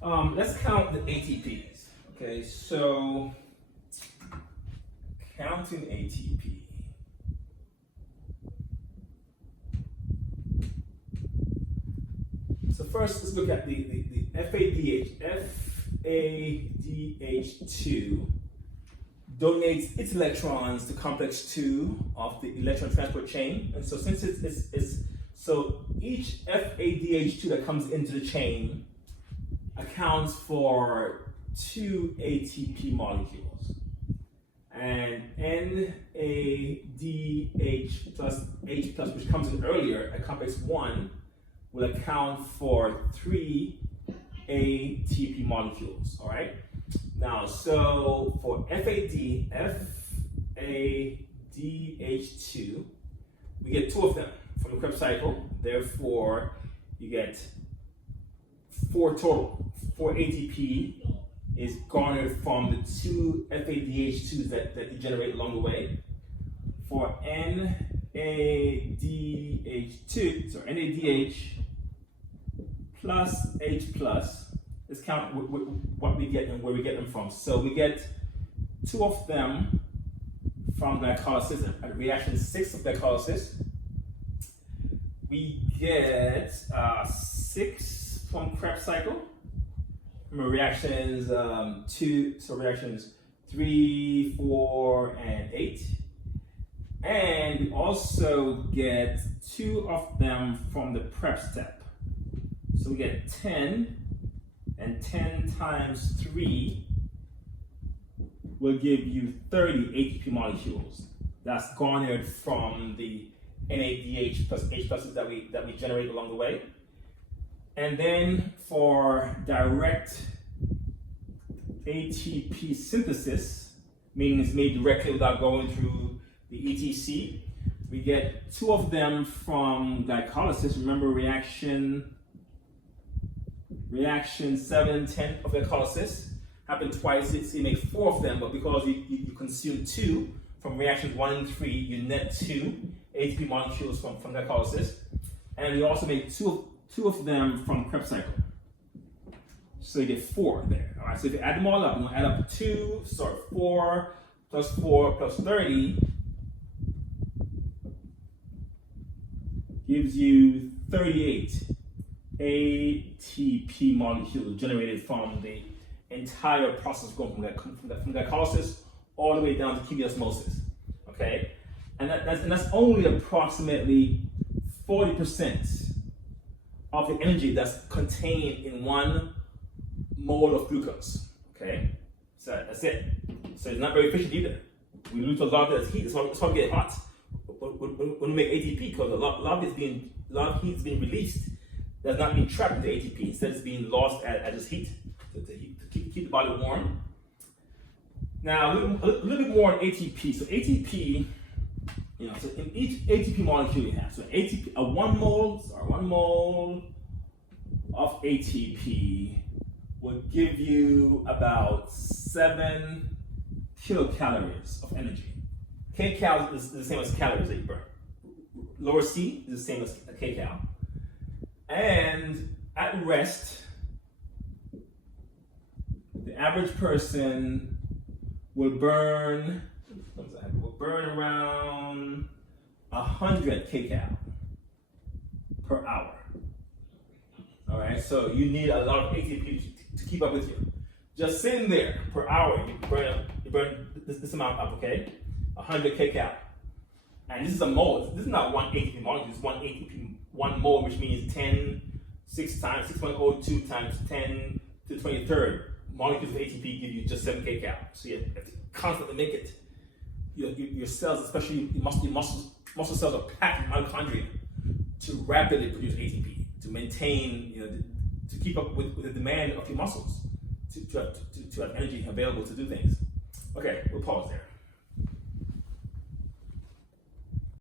Let's count the ATPs. Okay, so counting ATP. So first, let's look at the FADH. FADH2 donates its electrons to complex 2 of the electron transport chain. And so since so each FADH2 that comes into the chain accounts for 2 ATP molecules. And NADH plus H plus, which comes in earlier at complex 1, will account for 3 ATP molecules, all right? Now, so for FADH2, we get 2 of them from the Krebs cycle. Therefore, you get 4 total. 4 ATP is garnered from the 2 FADH2s that you generate along the way. For NADH2, so NADH plus H plus, let's count what we get and where we get them from. So we get 2 of them from glycolysis at reaction 6 of glycolysis. We get 6 from Krebs cycle. Remember reactions reactions 3, 4, and 8. And we also get 2 of them from the prep step. So we get 10, and 10 times 3 will give you 30 ATP molecules. That's garnered from the NADH plus H pluses that we generate along the way. And then for direct ATP synthesis, meaning it's made directly without going through the ETC, we get 2 of them from glycolysis. Remember reaction 7 and 10 of glycolysis happen twice, so you make 4 of them, but because you consume 2 from reactions 1 and 3, you net 2 ATP molecules from glycolysis. And we also make two of them from Krebs cycle. So you get 4 there. All right, so if you add them all up, you're gonna add up 4 plus 4 plus 30 gives you 38 ATP molecules generated from the entire process going from glycolysis all the way down to chemiosmosis. Okay, and that's only approximately 40% of the energy that's contained in 1 mole of glucose. Okay, so that's it. So it's not very efficient either. We lose a lot of this heat. It's hard to get hot when we make ATP because a lot of heat is being released. That's not being trapped in the ATP. Instead, it's being lost at this heat to keep the body warm. Now, a little bit more on ATP. So ATP, so in each ATP molecule you have, so ATP, 1 mole of ATP will give you about 7 kilocalories of energy. Kcal is the same as calories that you burn. Lower C is the same as a kcal. And at rest, the average person will burn around 100 kcal per hour. All right, so you need a lot of ATP to keep up with you. Just sitting there per hour, you burn this amount up, okay? 100 kcal. And this is a mole. This is not 1 ATP molecule, it's 1 ATP, 1 mole, which means 6.02 times 10 to the 23rd molecules of ATP give you just 7 kcal. So you have to constantly make it. Your cells, especially your muscle cells, are packed with mitochondria to rapidly produce ATP, to maintain, to keep up with the demand of your muscles, to have energy available to do things. Okay, we'll pause there.